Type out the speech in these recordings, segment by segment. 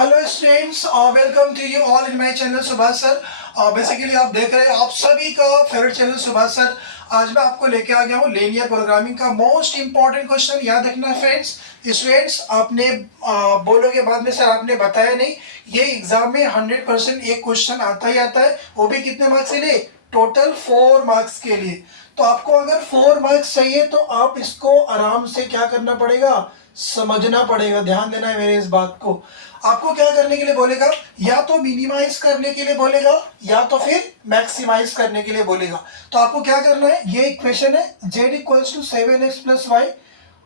Hello students, welcome to you all in my channel Subhash sir. Basically आप देख रहे हैं आप सभी का फेवरेट चैनल सुभाष सर। आज मैं आपको लेके आ गया हूँ लीनियर प्रोग्रामिंग का मोस्ट इंपॉर्टेंट क्वेश्चन। याद रखना फ्रेंड्स। स्टूडेंट्स आपने बोलोगे बाद में सर आपने बताया नहीं, ये एग्जाम में 100% एक क्वेश्चन आता ही आता है, वो भी कितने मार्क्स के लिए? टोटल 4 मार्क्स के लिए। तो आपको अगर 4 मार्क्स चाहिए तो आप इसको आराम से क्या करना पड़ेगा, समझना पड़ेगा। ध्यान देना है मेरे इस बात को। आपको क्या करने के लिए बोलेगा, या तो मिनिमाइज करने के लिए बोलेगा या तो फिर मैक्सिमाइज करने के लिए बोलेगा। तो आपको क्या करना है, ये इक्वेशन है z equals to 7x plus y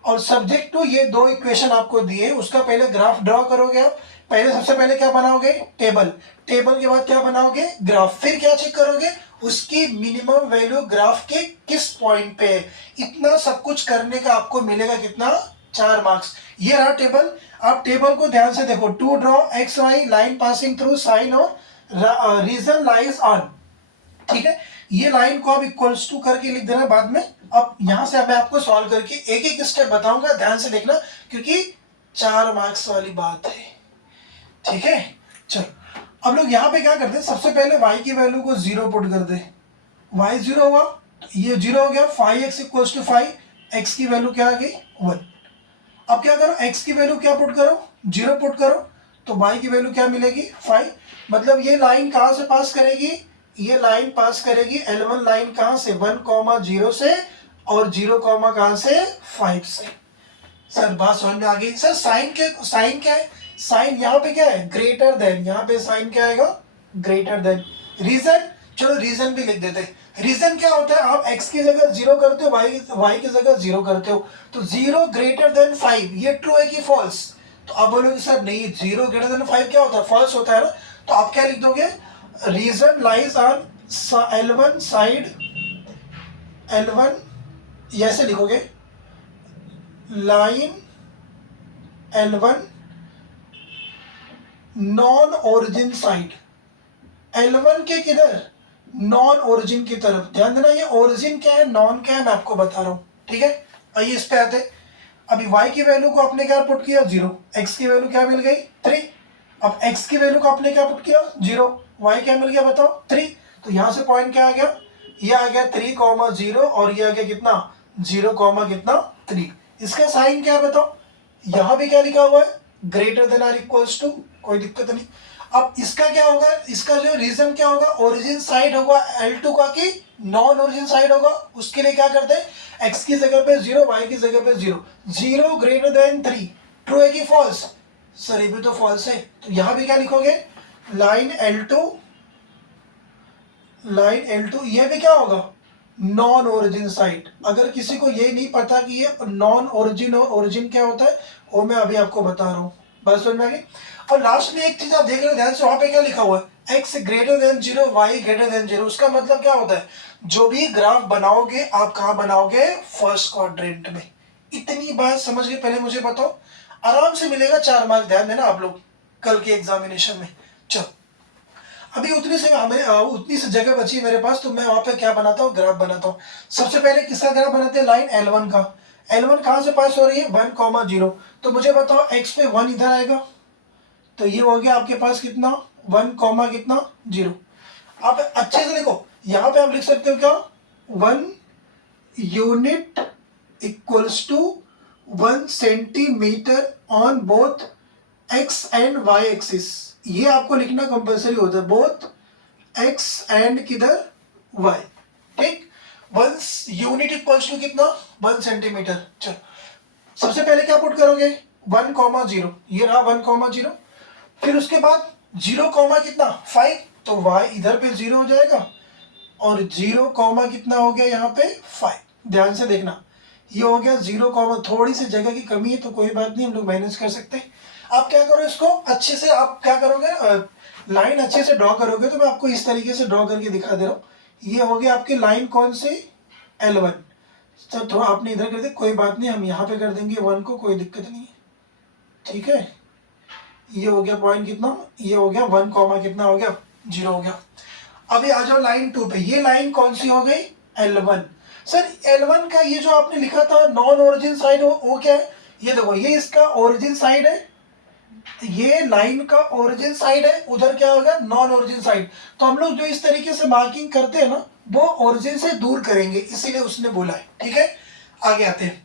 और सब्जेक्ट टू ये दो इक्वेशन आपको दिए, उसका पहले ग्राफ ड्रॉ करोगे आप। पहले सबसे पहले क्या बनाओगे, टेबल। टेबल के बाद क्या बनाओगे, ग्राफ। फिर क्या चेक करोगे, उसकी मिनिमम वैल्यू ग्राफ के किस पॉइंट पे है। इतना सब कुछ करने का आपको मिलेगा कितना, 4 मार्क्स। ये रहा टेबल। आप टेबल को ध्यान से देखो, to draw x y line passing through sign और रीजन लाइज ऑन। ठीक है, ये लाइन को आप इक्वल्स टू करके लिख देना बाद में। अब यहां से मैं आपको सॉल्व करके एक एक स्टेप बताऊंगा, ध्यान से देखना क्योंकि 4 मार्क्स वाली बात है। ठीक है, चलो अब लोग यहाँ पे क्या करते हैं, सबसे पहले y की वैल्यू को 0 पुट कर दे। y 0 हुआ तो ये 0 हो गया। 5x इक्वल्स टू 5, x की वैल्यू क्या आ गई, 1। अब क्या करो, x की वैल्यू क्या पुट करो, 0 पुट करो, तो y की वैल्यू क्या मिलेगी, 5। मतलब ये लाइन कहाँ से पास करेगी, ये लाइन पास करेगी L1 लाइन कहाँ से, 1,0 से, और 0, कहाँ से, 5 से। सर बात समझ में आ गई। सर साइन क्या है, साइन यहाँ पे क्या है, ग्रेटर देन। यहाँ पे साइन क्या आएगा, ग्रेटर देन। रीजन, चलो रीजन भी लिख देते हैं। रीजन क्या होता है, आप x की जगह 0 करते हो, y की जगह 0 करते हो, तो 0 ग्रेटर देन 5 ये ट्रू है कि फॉल्स। तो आप बोलोगे सर नहीं, 0 ग्रेटर देन 5 क्या होता है, फॉल्स होता है ना। तो आप क्या लिख दोगे, reason lies on L1 side, L1 ऐसे लिखोगे, line L1 non origin side. L1 के किधर, नॉन ओरिजिन की तरफ। ध्यान देना, ये ओरिजिन क्या है, नॉन क्या है, मैं आपको बता रहा हूं। ठीक है, आइए इस पे आते हैं। अभी y की वैल्यू को आपने क्या पुट किया, 0। x की वैल्यू क्या मिल गई, 3। अब x की वैल्यू को आपने क्या पुट किया, 0। y क्या मिल गया बताओ, 3। तो यहां से पॉइंट क्या आ गया, ये आ गया 3,0 और ये आ गया कितना, 0, कितना, 3। इसका साइन क्या है बताओ, यहां भी क्या लिखा हुआ है, greater than or equals to, कोई दिक्कत नहीं। अब इसका क्या होगा, इसका जो रीजन क्या होगा, ओरिजिन साइड होगा L2 का कि नॉन ओरिजिन साइड होगा। उसके लिए क्या करते हैं, x की जगह पे 0, y की जगह पे 0। 0 ग्रेटर देन 3 ट्रू है कि फॉल्स, सर ये भी तो फॉल्स है। तो यहां भी क्या लिखोगे, लाइन L2 ये भी क्या होगा, नॉन ओरिजिन साइड। अगर किसी को ये नहीं पता कि ये नॉन ओरिजिन और ओरिजिन क्या होता है, वो मैं अभी आपको बता रहा हूँ। बस समझ में आ गई। और लास्ट में एक चीज आप देख रहे हो ध्यान से, वहां पे क्या लिखा हुआ है, x greater than 0, y greater than 0। उसका मतलब क्या होता है, जो भी ग्राफ बनाओगे आप कहाँ बनाओगे, फर्स्ट क्वाड्रेंट में। इतनी बात समझ गए, पहले मुझे बताओ, आराम से मिलेगा 4 मार्क्स। ध्यान देना आप लोग कल के एग्जामिनेशन में। चलो अभी उतनी सी जगह बची मेरे पास, तो मैं वहां पे क्या बनाता हूँ, ग्राफ बनाता हूँ। सबसे पहले किसका ग्राफ बनाते हैं, लाइन L1 का। L1 कहाँ से पास हो रही है, 1,0। तो मुझे बताओ x पे 1 इधर आएगा, तो ये हो गया आपके पास कितना, 1, कितना, 0। आप अच्छे से देखो, यहाँ पे आप लिख सकते हो क्या, 1 unit equals to 1 centimetre on both x and y axis. ये आपको लिखना कंपलसरी होता है, बोथ x एंड किधर, y। ठीक, 1 यूनिट इक्वल्स टू कितना, 1 सेंटीमीटर। चलो सबसे पहले क्या पुट करोगे, 1,0। ये रहा 1,0। फिर उसके बाद 0, कितना, 5। तो y इधर पे 0 हो जाएगा, और 0, कितना हो गया यहाँ पे, 5। ध्यान से देखना, ये हो गया 0, थोड़ी सी जगह की कमी है तो कोई बात नहीं, हम लोग मैनेज कर सकते हैं। आप क्या करो, इसको अच्छे से आप क्या करोगे, लाइन अच्छे से ड्रॉ करोगे। तो मैं आपको इस तरीके से ड्रॉ करके दिखा दे रहा हूँ। ये हो गया आपकी लाइन कौन सी, L1। तो थोड़ा आपने इधर कर दिया, कोई बात नहीं, हम यहाँ पे कर देंगे 1 को, कोई दिक्कत नहीं है। ठीक है, ये हो गया पॉइंट कितना, ये हो गया 1, कितना हो गया, 0 हो गया। अभी आ जाओ लाइन 2 पे। ये लाइन कौन सी हो गई, L1। सर L1 का ये जो आपने लिखा था नॉन ओरिजिन साइड, वो क्या है, ये देखो, ये इसका ओरिजिन साइड है, ये लाइन का ओरिजिन साइड है, उधर क्या होगा नॉन ओरिजिन साइड। तो हम लोग जो इस तरीके से मार्किंग करते हैं ना वो ओरिजिन से दूर करेंगे, इसीलिए उसने बोला है। ठीक है, आगे आते हैं,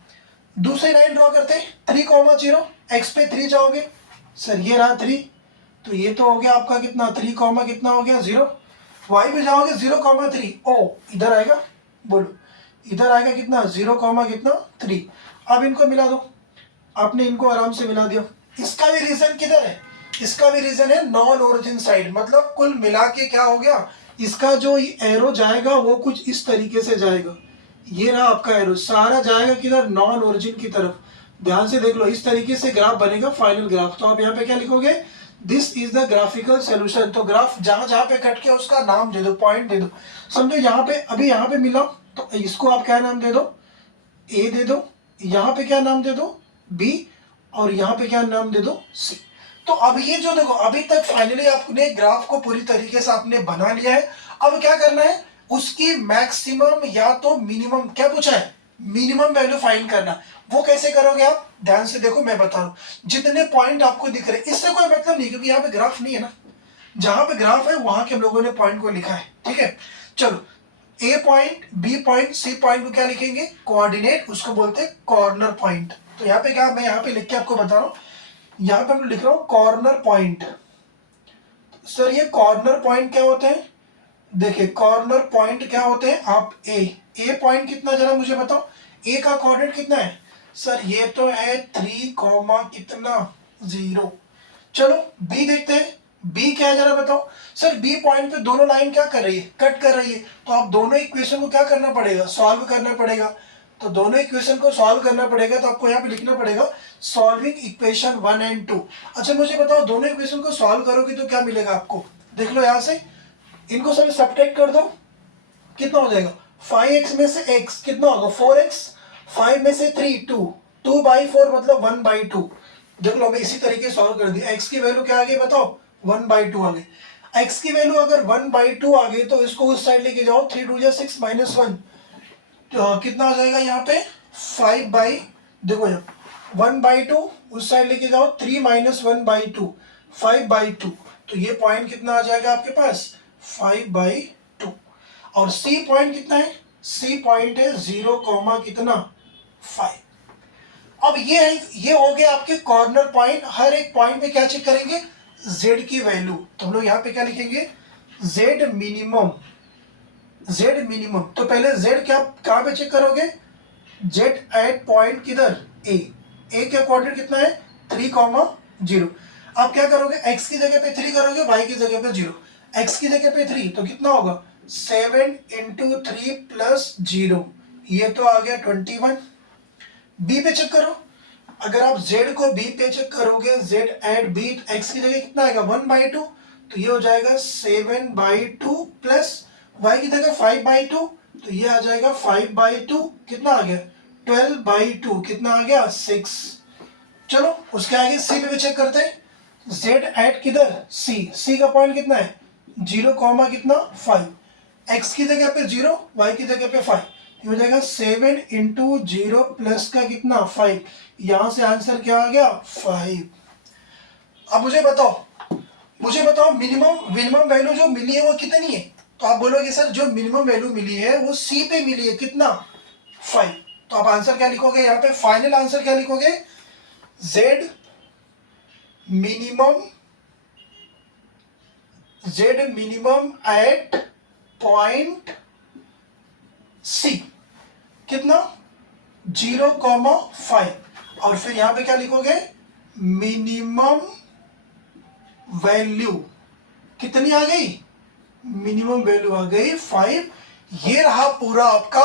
दूसरी लाइन ड्रॉ करते हैं 3,0, एक्स पे 3 जाओगे, सर ये रहा 3, तो ये तो हो गया आपका कितना 3, कितना हो गया 0, वाई पे जाओगे 0,3, ओ इधर आएगा, बोलो इधर आएगा कितना 0, कितना 3। अब इनको मिला दो, आपने इनको आराम से मिला दिया। इसका भी रीजन किधर है, इसका भी रीजन है नॉन ओरिजिन साइड, मतलब कुल मिला के क्या हो गया, इसका जो एरो जाएगा वो कुछ इस तरीके से जाएगा, ये रहा आपका एरो, सारा जाएगा किधर नॉन ओरिजिन की तरफ। ध्यान से देख लो, इस तरीके से ग्राफ बनेगा फाइनल ग्राफ। तो आप यहाँ पे क्या लिखोगे, this is the graphical solution. तो ग्राफ जहां जहां पे कट के उसका नाम दे दो, पॉइंट दे दो। समझो यहाँ पे अभी यहाँ पे मिला तो इसको आप क्या नाम दे दो, ए दे दो, यहाँ पे क्या नाम दे दो बी, और यहाँ पे क्या नाम दे दो सी। तो अब ये जो देखो अभी तक फाइनली आपने ग्राफ को पूरी तरीके से आपने बना लिया है। अब क्या करना है, उसकी मैक्सिमम या तो मिनिमम, क्या पूछा है मिनिमम वैल्यू फाइंड करना। वो कैसे करोगे आप, ध्यान से देखो मैं बता रहा हूं। जितने पॉइंट आपको दिख रहे इससे कोई मतलब नहीं, क्योंकि यहाँ पे ग्राफ नहीं है ना, जहां पे ग्राफ है वहां के हम लोगों ने पॉइंट को लिखा है। ठीक है, चलो A point, B point, C point को क्या लिखेंगे कोऑर्डिनेट, उसको बोलते हैं कॉर्नर पॉइंट। तो यहाँ पे क्या, मैं यहाँ पे लिख के आपको बता रहा हूँ, यहाँ पे मैं लिख रहा हूँ कॉर्नर पॉइंट। सर ये कॉर्नर पॉइंट क्या होते हैं, देखिए कॉर्नर पॉइंट क्या होते हैं, आप ए पॉइंट कितना जरा मुझे बताओ, ए का कोऑर्डिनेट कितना है, सर ये तो है 3, कितना 0। चलो बी देखते हैं, बी क्या है जरा बताओ। सर बी पॉइंट पे दोनों लाइन क्या कर रही है, कट कर रही है, तो आप दोनों इक्वेशन को क्या करना पड़ेगा, सॉल्व करना पड़ेगा। तो दोनों इक्वेशन को सॉल्व करना पड़ेगा, तो आपको यहाँ पे लिखना पड़ेगा सॉल्विंग इक्वेशन 1 और 2। अच्छा मुझे बताओ, दोनों इक्वेशन को सॉल्व करोगे तो क्या मिलेगा आपको, देख लो यहाँ से, इनको सब सब्ट्रैक्ट कर दो, कितना हो जाएगा 5x में से x कितना होगा 4x, 5 में से 3 2, 2/4 मतलब 1/2। देख लो मैं इसी तरीके सॉल्व कर दिया। x की वैल्यू क्या आ गई बताओ, 1/2 आ गई। x की वैल्यू अगर 1/2 आ गई तो इसको उस साइड लेके जाओ, 3 2 6 -1, तो कितना हो जाएगा यहाँ पे 5 देखो यहाँ 1/2 उस साइड लेके जाओ, 3 -1/2 5/2, तो ये पॉइंट कितना आ जाएगा आपके पास 5/2। और सी पॉइंट कितना है, सी पॉइंट है 0, कितना 5। अब ये हो गया आपके कॉर्नर पॉइंट। हर एक पॉइंट में क्या चेक करेंगे, z की वैल्यू। तो हम लोग यहाँ पे क्या लिखेंगे, z मिनिमम, z मिनिमम। तो पहले z क्या कहाँ पे चेक करोगे, z एट पॉइंट किधर a का कोऑर्डिनेट कितना है 3, 0। आप क्या करोगे, x की जगह पे 3 करोगे, y की जगह पे 0। x की जगह पे 3 तो कितना होगा 7 × 3 + 0, ये तो आ गया 21। b पे चेक करो, अगर आप z को b पे चेक करोगे, z एट b, तो x की जगह कितना आएगा 1/2, तो ये हो जाएगा 7/2 प्लस y की जगह 5/2, तो ये आ जाएगा 5/2, कितना आ गया 12/2, कितना आ गया 6। चलो उसके आगे c पे भी चेक करते हैं, z एट किधर c का पॉइंट कितना है 0, कितना 5, x की जगह पे 0, y की जगह पे 5, ये हो जाएगा 7 × 0 प्लस का कितना 5, यहां से आंसर क्या आ गया 5। अब मुझे बताओ मिनिमम वैल्यू जो मिली है वो कितनी है। तो आप बोलोगे सर जो मिनिमम वैल्यू मिली है वो सी पे मिली है, कितना 5। तो आप आंसर क्या लिखोगे, यहाँ पे फाइनल आंसर क्या लिखोगे, z minimum at point C कितना 0, 5, और फिर यहां पे क्या लिखोगे मिनिमम वैल्यू कितनी आ गई, मिनिमम वैल्यू आ गई 5। ये रहा पूरा आपका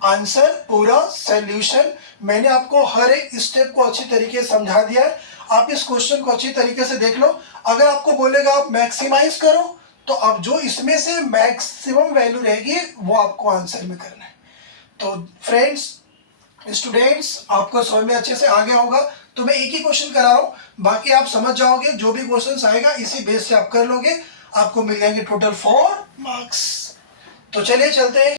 आंसर, पूरा सॉल्यूशन। मैंने आपको हर एक स्टेप को अच्छी तरीके से समझा दिया है। आप इस क्वेश्चन को अच्छी तरीके से देख लो। अगर आपको बोलेगा आप मैक्सिमाइज करो, तो अब जो इसमें से मैक्सिमम वैल्यू रहेगी वो आपको आंसर में करना है। तो फ्रेंड्स, स्टूडेंट्स, आपको समझ में अच्छे से आ गया होगा। तो मैं एक ही क्वेश्चन करा रहा हूँ, बाकी आप समझ जाओगे, जो भी क्वेश्चन आएगा इसी बेस से आप कर लोगे, आपको मिल जाएंगे टोटल 4 मार्क्स। तो चलिए चलते हैं।